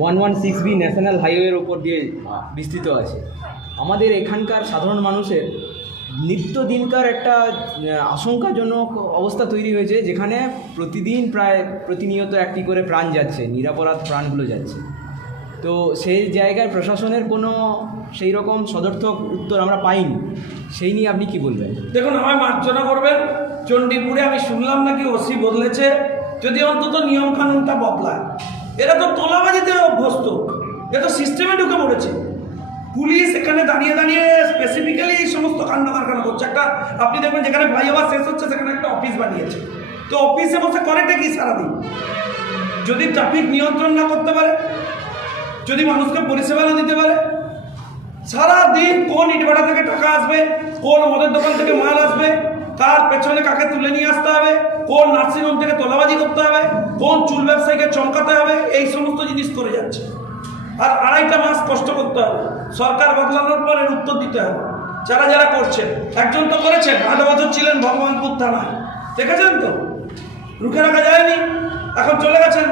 116B national হাইওয়ের ওপর দিয়ে বিস্তৃত আছে। আমাদের এখানকার সাধারণ মানুষের নিত্য দিনকার একটা আশঙ্কাজনক অবস্থা তৈরি হয়েছে, যেখানে প্রতিদিন প্রায় প্রতিনিয়ত একটি করে প্রাণ যাচ্ছে, নিরপরাধ প্রাণগুলো যাচ্ছে। তো সেই জায়গায় প্রশাসনের কোনো সেই রকম সদর্থক উত্তর আমরা পাইনি। সেই নিয়ে আপনি কি বলবেন? দেখুন, আমায় মার্জনা করবেন, চণ্ডীপুরে আমি শুনলাম নাকি ওসি বদলেছে, যদি অন্তত নিয়ম কানুনটা বদলায়। এরা তো তোলাবাজিতে অভ্যস্ত, এ তো সিস্টেমে ঢুকে পড়েছে। পুলিশ এখানে দাঁড়িয়ে দাঁড়িয়ে স্পেসিফিক্যালি এই সমস্ত কান্না কারখানা করছে। একটা আপনি দেখবেন যেখানে ফ্লাইওভার শেষ হচ্ছে সেখানে একটা অফিস বানিয়েছে, তো অফিসে বসে করেটা কি সারাদিন? যদি ট্রাফিক নিয়ন্ত্রণ না করতে পারে, যদি মানুষকে পরিষেবা না দিতে পারে, সারাদিন কোন ইটভাটা থেকে টাকা আসবে, কোন মদের দোকান থেকে মাল আসবে, কার পেছনে কাকে তুলে নিয়ে আসতে হবে, কোন নার্সিংহোম থেকে তোলাবাজি করতে হবে, কোন চুল ব্যবসায়ীকে চমকাতে হবে, এই সমস্ত জিনিস করে যাচ্ছে। আর 2.5 মাস কষ্ট করতে হবে, সরকার বদলানোর পর এর উত্তর দিতে হবে। যারা যারা করছেন, একজন তো করেছেন, 8 বছর ছিলেন ভগবানপুর থানায়, দেখেছেন তো, রুখে রাখা যায়নি। এখন চলে গেছেন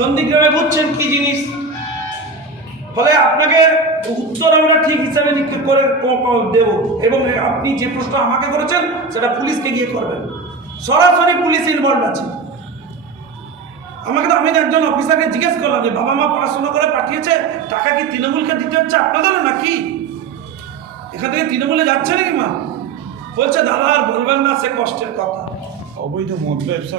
নন্দীগ্রামে, বুঝছেন কি জিনিস। ফলে আপনাকে উত্তর আমরা ঠিক হিসাবে করে দেব, এবং আপনি যে প্রশ্ন আমাকে করেছেন সেটা পুলিশকে গিয়ে করবেন। সরাসরি পুলিশ ইনভলভ আছে। আমি একজন অফিসারকে জিজ্ঞেস করলাম যে বাবা মা পড়াশোনা করে পাঠিয়েছে, টাকা কি তৃণমূলকে দিতে হচ্ছে আপনাদেরও নাকি? এখান থেকে তৃণমূলে যাচ্ছে নাকি মা? বলছে দাদা আর বলবেন না, সে কষ্টের কথা। অবৈধ মদ ব্যবসা